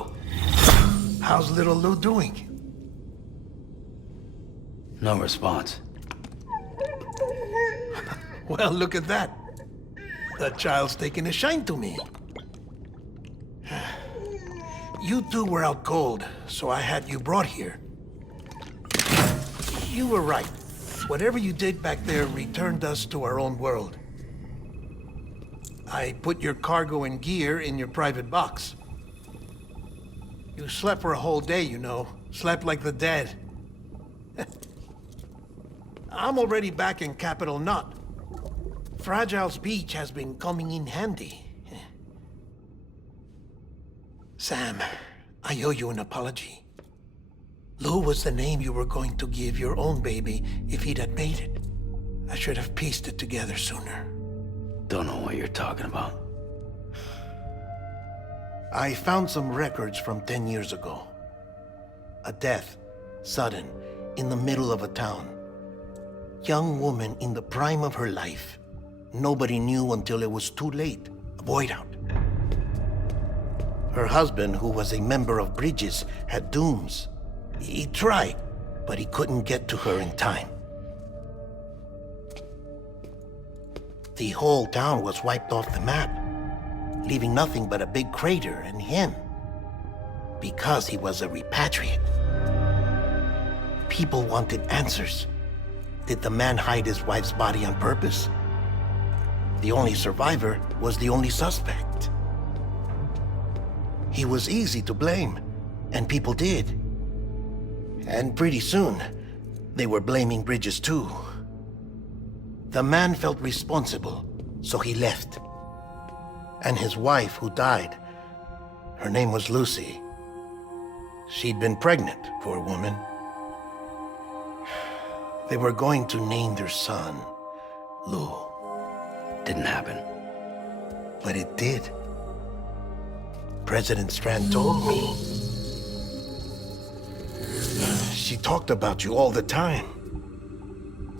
Lou. How's little Lou doing? No response. Well, look at that. The child's taking a shine to me. You two were out cold, so I had you brought here. You were right. Whatever you did back there returned us to our own world. I put your cargo and gear in your private box. You slept for a whole day, you know. Slept like the dead. I'm already back in Capital Knot. Fragile's beach has been coming in handy. Sam, I owe you an apology. Lou was the name you were going to give your own baby if he'd had made it. I should have pieced it together sooner. Don't know what you're talking about. I found some records from 10 years ago. A death, sudden, in the middle of a town. Young woman in the prime of her life. Nobody knew until it was too late. A void out. Her husband, who was a member of Bridges, had dooms. He tried, but he couldn't get to her in time. The whole town was wiped off the map, leaving nothing but a big crater and him. Because he was a repatriate. People wanted answers. Did the man hide his wife's body on purpose? The only survivor was the only suspect. He was easy to blame, and people did. And pretty soon, they were blaming Bridges too. The man felt responsible, so he left. And his wife, who died, her name was Lucy. She'd been pregnant, poor woman. They were going to name their son Lou. Didn't happen. But it did. President Strand told me. She talked about you all the time.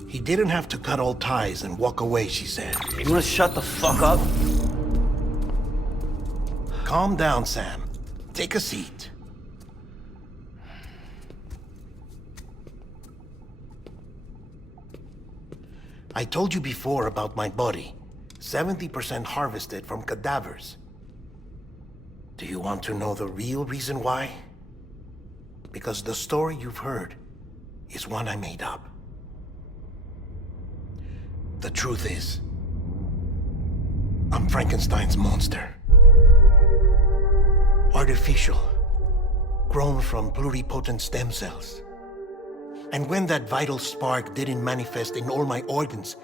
He didn't have to cut all ties and walk away, she said. You wanna shut the fuck up? Calm down, Sam. Take a seat. I told you before about my body. 70% harvested from cadavers. Do you want to know the real reason why? Because the story you've heard is one I made up. The truth is, I'm Frankenstein's monster. Artificial, grown from pluripotent stem cells. And when that vital spark didn't manifest in all my organs,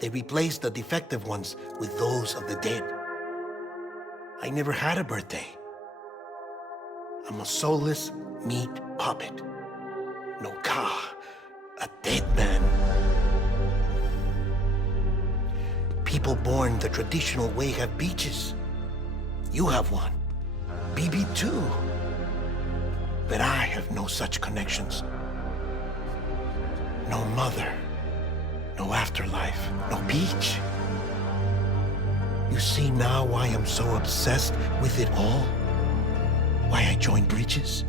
they replaced the defective ones with those of the dead. I never had a birthday. I'm a soulless meat puppet. No ka, a dead man. People born the traditional way have beaches. You have one. BB too. But I have no such connections. No mother. No afterlife. No beach. You see now why I'm so obsessed with it all? Why I joined Bridges?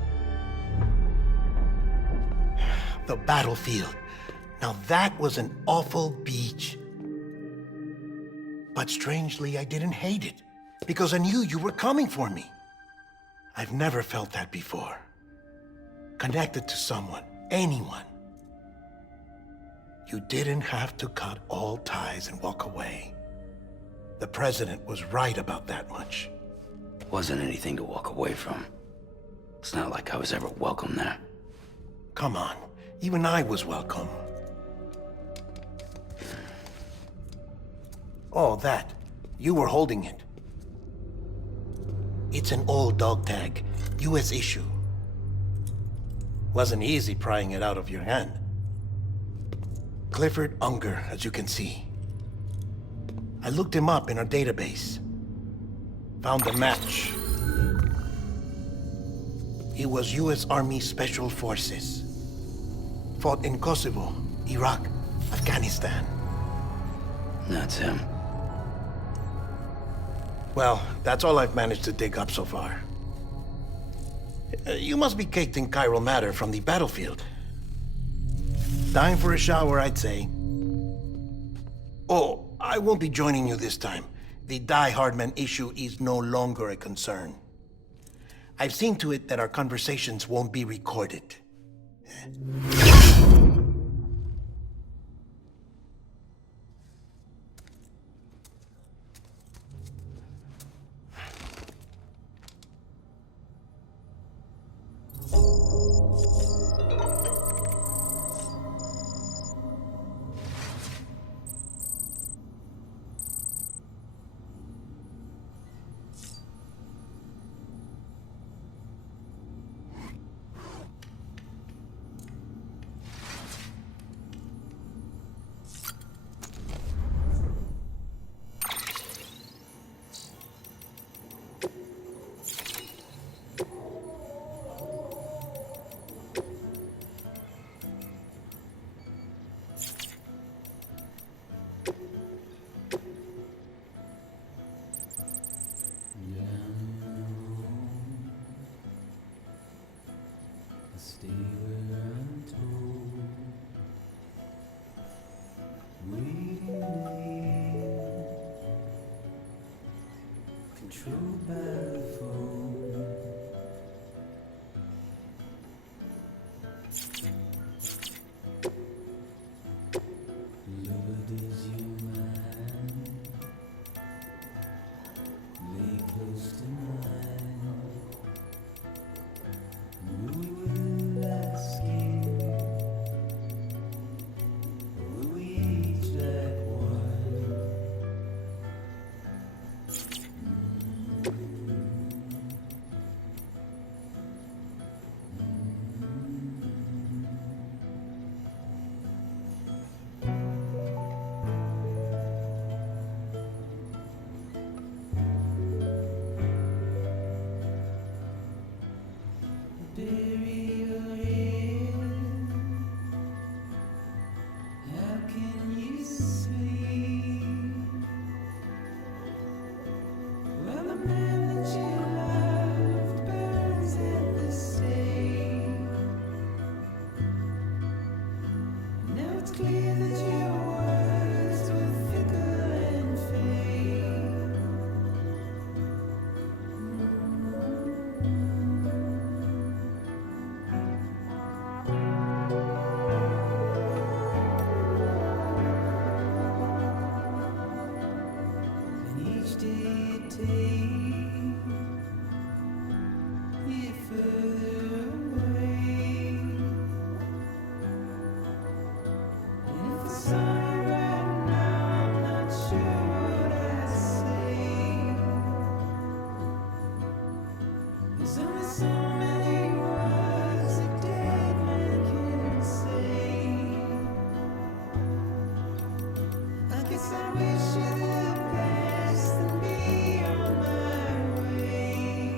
The battlefield. Now that was an awful beach. But strangely, I didn't hate it, because I knew you were coming for me. I've never felt that before. Connected to someone, anyone. You didn't have to cut all ties and walk away. The president was right about that much. Wasn't anything to walk away from. It's not like I was ever welcome there. Come on, even I was welcome. Oh, that. You were holding it. It's an old dog tag, US issue. Wasn't easy prying it out of your hand. Clifford Unger, as you can see. I looked him up in our database. Found a match. He was US Army Special Forces. Fought in Kosovo, Iraq, Afghanistan. That's him. Well, that's all I've managed to dig up so far. You must be caked in chiral matter from the battlefield. Time for a shower, I'd say. Oh, I won't be joining you this time. The Die Hardman issue is no longer a concern. I've seen to it that our conversations won't be recorded. Stay where I'm told. Waiting there, controlled by the phone. Lover, does your mind lay close to mine? Will we like skin? Will we age like wine? Bury your head. How can you sleep when the man that you loved burns at the stake? Now it's clear that your words were fickle and fake. And each day you take you further away. And if I saw you right now, I'm not sure what I'd say. There's only so many words a dead man can say. I guess I wish you the best and be on my way.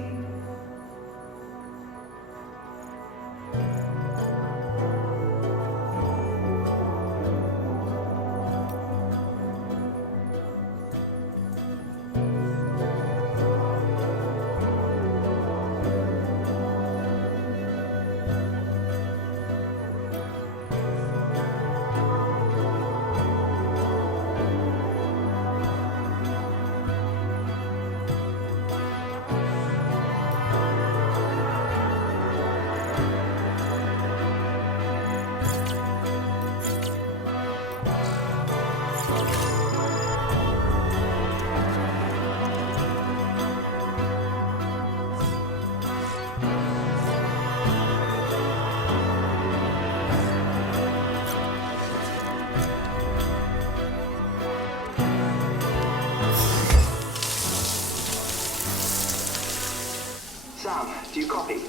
Sam, do you copy?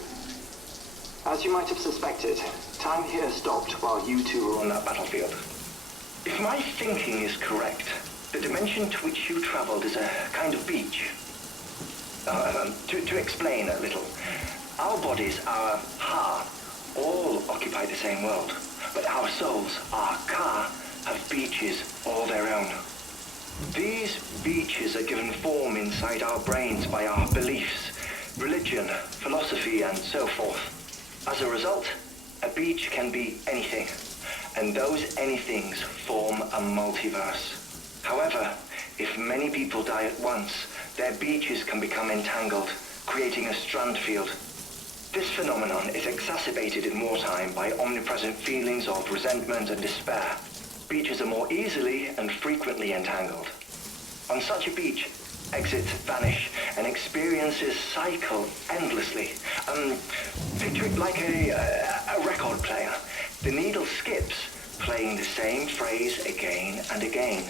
As you might have suspected, time here stopped while you two were on that battlefield. If my thinking is correct, the dimension to which you traveled is a kind of beach. To explain a little, our bodies, our ha, all occupy the same world, but our souls, our ka, have beaches all their own. These beaches are given form inside our brains by our beliefs, religion, philosophy, and so forth. As a result, a beach can be anything, and those anythings form a multiverse. However, if many people die at once, their beaches can become entangled, creating a strand field. This phenomenon is exacerbated in wartime by omnipresent feelings of resentment and despair. Beaches are more easily and frequently entangled. On such a beach, exits vanish and experiences cycle endlessly. Picture it like a record player. The needle skips, playing the same phrase again and again.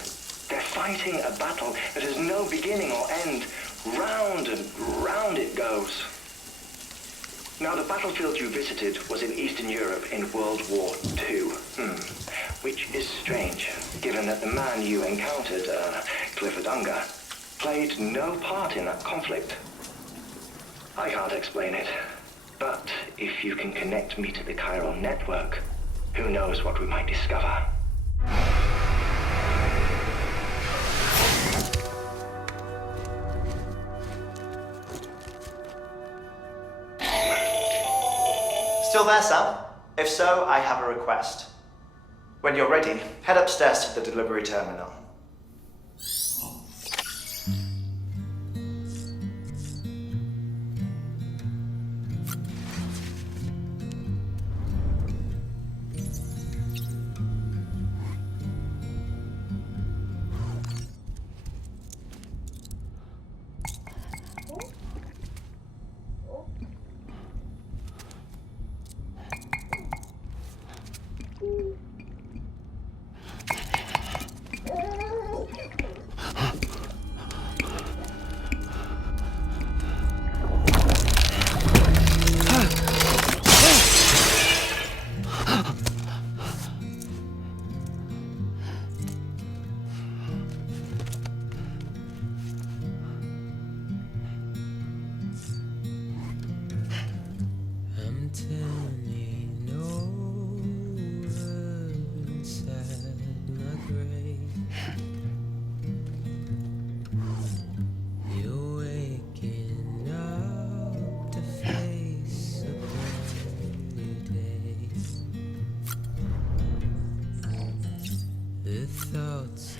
They're fighting a battle that has no beginning or end. Round and round it goes. Now, the battlefield you visited was in Eastern Europe in World War II. Which is strange, given that the man you encountered, Clifford Unger, played no part in that conflict. I can't explain it, but if you can connect me to the chiral network, who knows what we might discover. Still there, Sam? If so, I have a request. When you're ready, head upstairs to the delivery terminal. I'm turning over inside my grave. You're waking up to face a brand new day. The thoughts